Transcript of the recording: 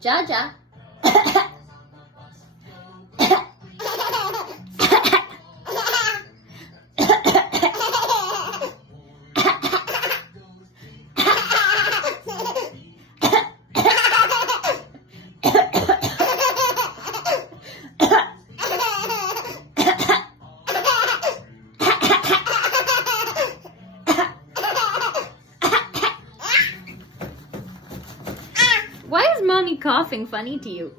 Jaja. Why is mommy coughing funny to you?